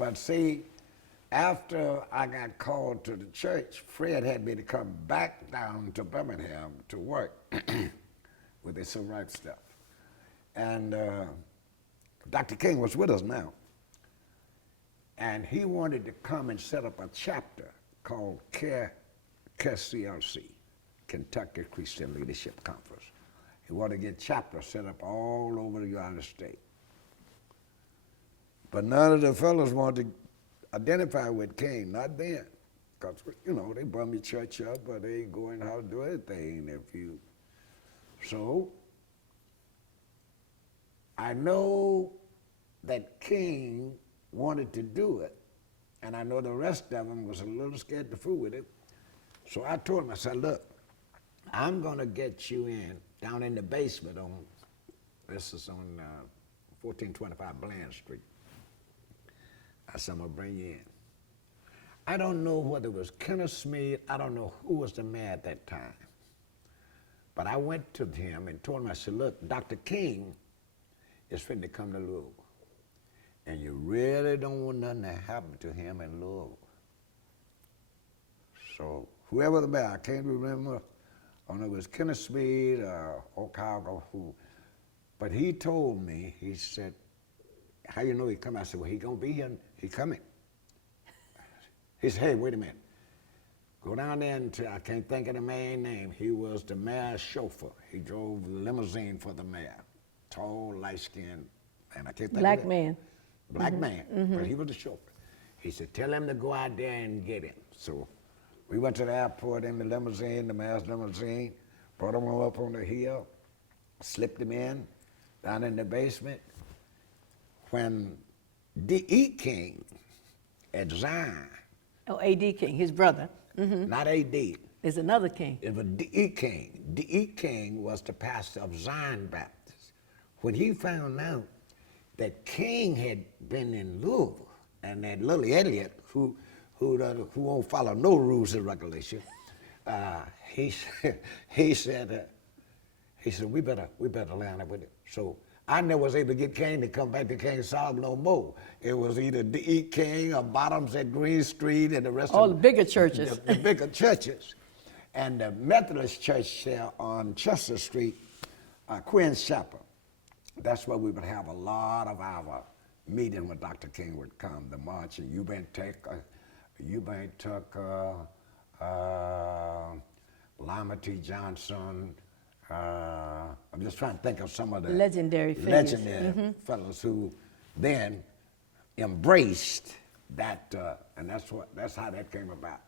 But see, after I got called to the church, Fred had me to come back down to Birmingham to work with the civil rights stuff. And Dr. King was with us now. And he wanted to come and set up a chapter called KCLC, Kentucky Christian Leadership Conference. He wanted to get chapters set up all over the United States. But none of the fellows wanted to identify with King, not then. Because, you know, they bum your church up, but they ain't going how to do anything if you. So, I know that King wanted to do it, and I know the rest of them was a little scared to fool with it. So I told him, I said, look, I'm gonna get you in, down in the basement on, this is on 1425 Bland Street. I said, I'm gonna bring you in. I don't know whether it was Kenneth Smith, I don't know who was the mayor at that time. But I went to him and told him, I said, look, Dr. King is fitting to come to Louisville. And you really don't want nothing to happen to him in Louisville. So whoever the mayor, I can't remember, I don't know if it was Kenneth Smith or Ocaga, who, but he told me, he said, how you know he coming? I said, well, he gonna be here, he coming. He said, hey, wait a minute. Go down there and I can't think of the man's name. He was the mayor's chauffeur. He drove the limousine for the mayor. Tall, light-skinned, and I can't think Black of man. Black man, but he was the chauffeur. He said, tell him to go out there and get him. So we went to the airport in the limousine, the mayor's limousine, brought him up on the hill, slipped him in, down in the basement. When D.E. King at Zion. Oh, A.D. King, his brother. Not A.D. There's another King. It was D.E. King. D.E. King was the pastor of Zion Baptist. When he found out that King had been in Louisville, and that little Elliott, who won't follow no rules and regulations, he said, we better line up with it. So I never was able to get King to come back to King Solomon no more. It was either D.E. King or Bottoms at Green Street and the rest All of the bigger churches. The bigger churches. And the Methodist church there on Chester Street, Quinn's Chapel. That's where we would have a lot of our meeting when Dr. King would come, the march, and you may took Lima T. Johnson. I'm just trying to think of some of the legendary figures. Fellows who then embraced that, and that's how that came about.